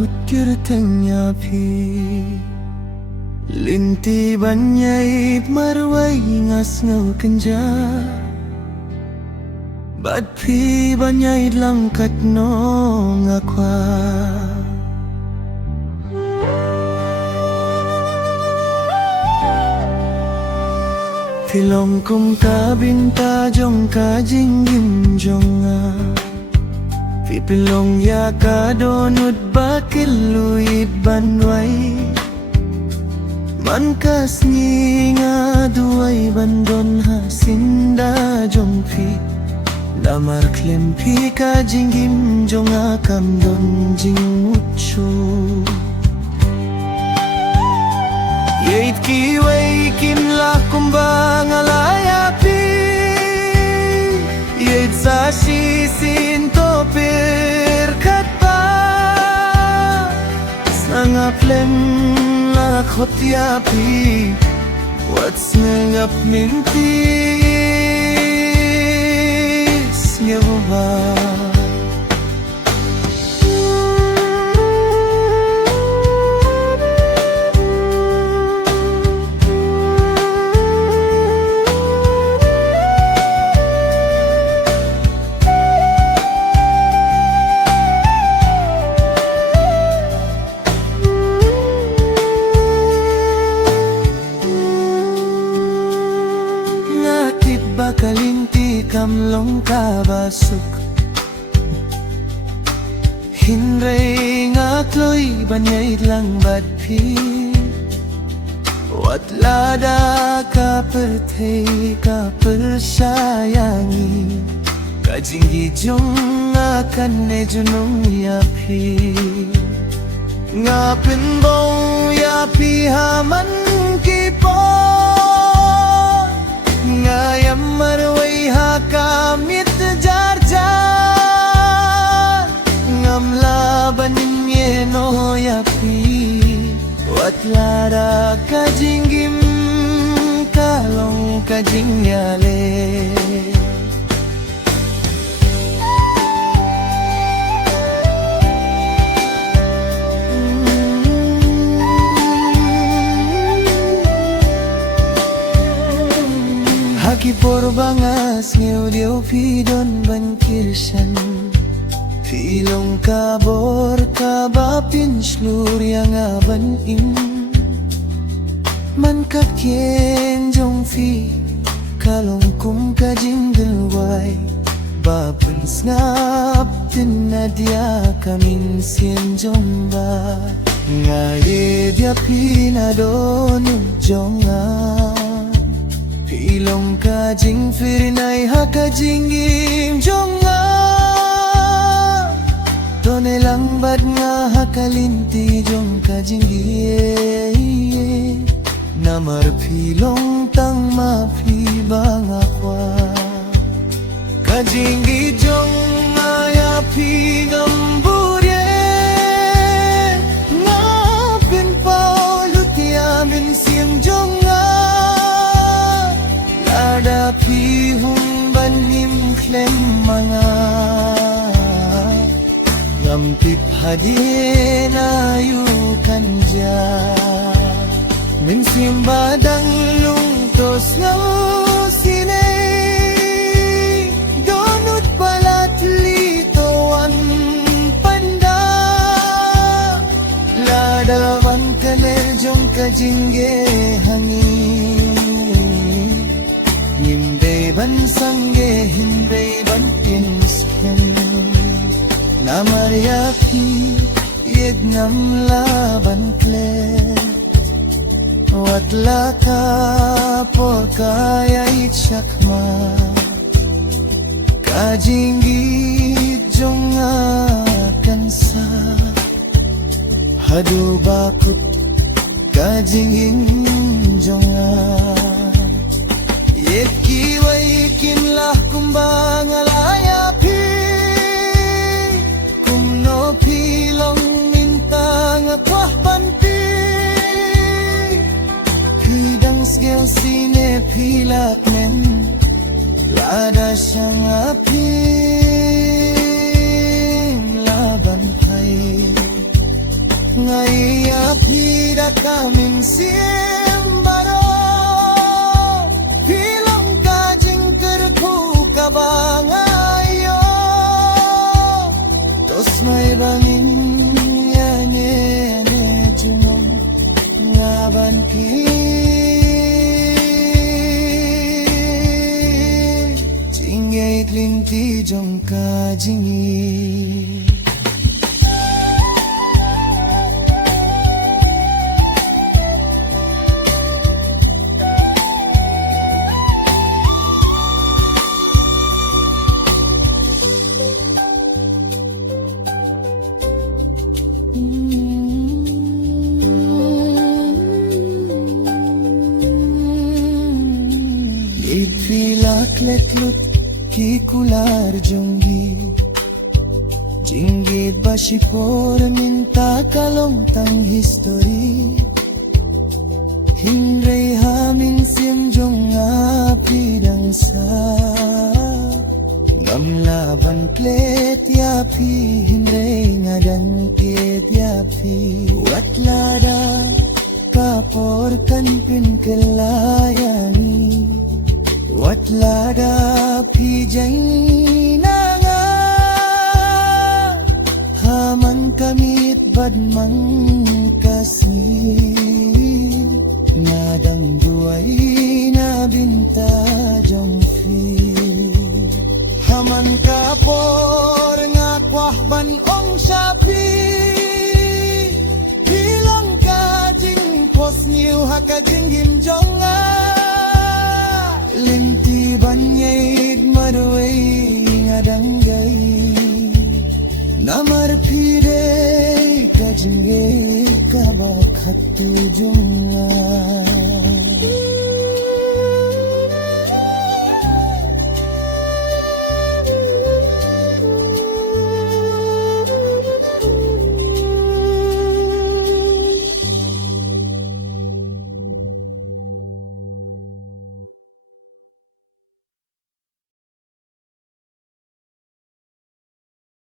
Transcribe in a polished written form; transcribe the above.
bakut kirtanya pi linti banyai marwai ngas ngau kenja bat pi banyai langkat no ngakwa Pilong kum ka binta jong ka jinggim jonga Pipilong ya ka donut bakil luit banwai Man kas nga duai bandon hasinda jong pi Damar klempi ka jinggim jonga kam don jing uchu Yeit kiway kinla kumbang alayapi Yeit sa sisin topir katpa Sangaplem lakot yapi What's ngap mintis Yehovah Bakalinti kamlong kabasuk Hinray ngakloy banyay lang badpi Watlada ka pertay ka persayangi Kajinggi jong akan ne junong yapi Ngapin bong yapi haman kipon Ngayam marway hakamit jar-jar Ngam labanin yeno yapi Watlara kajinggim kalong kajingyale Haki porbangas ngeu diau pidon ban kirsan Pilong kabor kabapin slur yang aban in Man kakien jong fi kalong kum kajinggel wai Bapen ngap tin nadia kamin sien jong ba Ngaye dia pinadon jonga Pilong ka jing firinay haka jinggim jonga Tone lang bad nga hakalinti jong ka jinggi Namar pilong tang mapi bang akwa Kajinggi jong maya pigambure Ngapin paulut yamin siyang jonga Ada pihong banim klem mga Yampip hadin ayukan ja Minsimbadang lungtos ng sinay Donut balat litoan panda Ladawan kalerjong kajingge hangin Himbe ban sangge himbe ban pinsken Namar yapi yed nam laban klet Watla ka por kaya itchakma Kajinggi jonga kansa Hadu bakut kajingin jonga Yekiway kinlah kumbang alayapi Kumno pilong mintang akwah banpi Hidang sgel sine pilak men Lada siyang api laban kay ngaya pira kaming simbaro Hilong kajing kerku kabangayo Tos may bangin yane junong ngaban ki Jingay linti jong kajingi Letlut ki kular jonggi Jinggit basipor minta kalong tang history Hinray hamin sim jong api dang sa Ngamlaban klet yapi hinray ngadan ed yapi Watlada kapor kanpin kelayani Watlada pijay na nga Haman kamit badmang kasi Nadang duay na binta jong fi Haman kapor nga kwahban ong sapi Hilang kajing pos niyo hakajing himjong nga Linti banyay marway ngadanggay Namar pide kajingay kabak hati junga